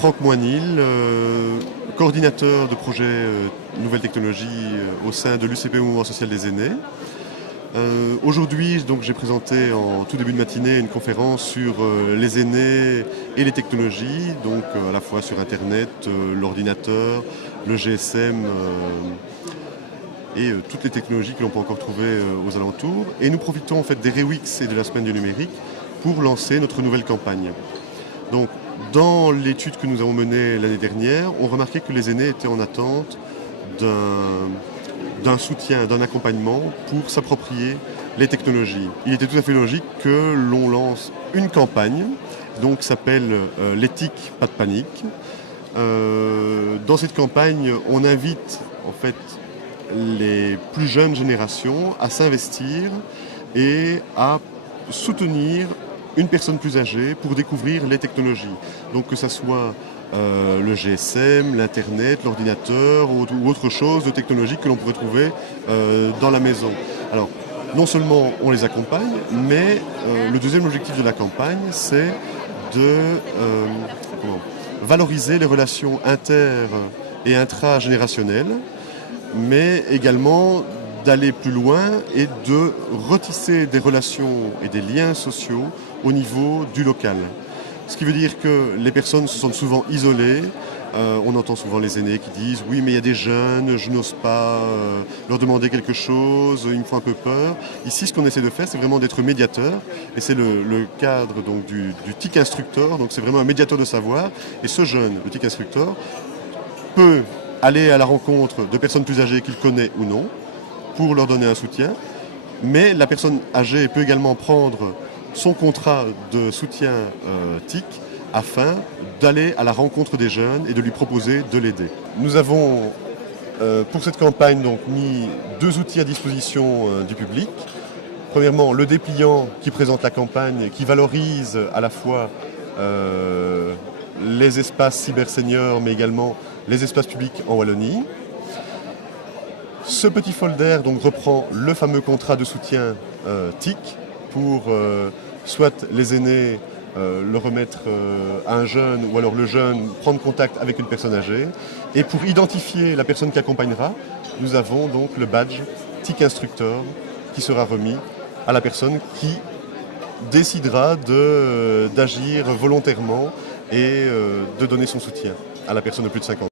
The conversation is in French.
Franck Moinil, coordinateur de projet Nouvelles Technologies au sein de l'UCP Mouvement Social des Aînés. Aujourd'hui, j'ai présenté en tout début de matinée une conférence sur les aînés et les technologies, donc à la fois sur Internet, l'ordinateur, le GSM et toutes les technologies que l'on peut encore trouver aux alentours. Et nous profitons en fait des REWIX et de la semaine du numérique pour lancer notre nouvelle campagne. Donc, dans l'étude que nous avons menée l'année dernière, on remarquait que les aînés étaient en attente d'un soutien, d'un accompagnement pour s'approprier les technologies. Il était tout à fait logique que l'on lance une campagne, donc qui s'appelle l'éthique, pas de panique. Dans cette campagne, on invite en fait les plus jeunes générations à s'investir et à soutenir une personne plus âgée pour découvrir les technologies. Donc que ce soit le GSM, l'Internet, l'ordinateur ou autre chose de technologique que l'on pourrait trouver dans la maison. Alors, non seulement on les accompagne, mais le deuxième objectif de la campagne, c'est de valoriser les relations inter- et intragénérationnelles, mais également d'aller plus loin et de retisser des relations et des liens sociaux au niveau du local. Ce qui veut dire que les personnes se sentent souvent isolées. On entend souvent les aînés qui disent « oui, mais il y a des jeunes, je n'ose pas leur demander quelque chose, ils me font un peu peur ». Ici, ce qu'on essaie de faire, c'est vraiment d'être médiateur. Et c'est le cadre donc, du TIC instructeur. Donc c'est vraiment un médiateur de savoir. Et ce jeune, le TIC instructeur, peut aller à la rencontre de personnes plus âgées qu'il connaît ou non, pour leur donner un soutien, mais la personne âgée peut également prendre son contrat de soutien TIC afin d'aller à la rencontre des jeunes et de lui proposer de l'aider. Nous avons pour cette campagne donc, mis deux outils à disposition du public. Premièrement, le dépliant qui présente la campagne, qui valorise à la fois les espaces cyberseniors, mais également les espaces publics en Wallonie. Ce petit folder donc, reprend le fameux contrat de soutien TIC pour soit les aînés le remettre à un jeune ou alors le jeune prendre contact avec une personne âgée. Et pour identifier la personne qui accompagnera, nous avons donc le badge TIC instructeur qui sera remis à la personne qui décidera d'agir volontairement et de donner son soutien à la personne de plus de 50 ans.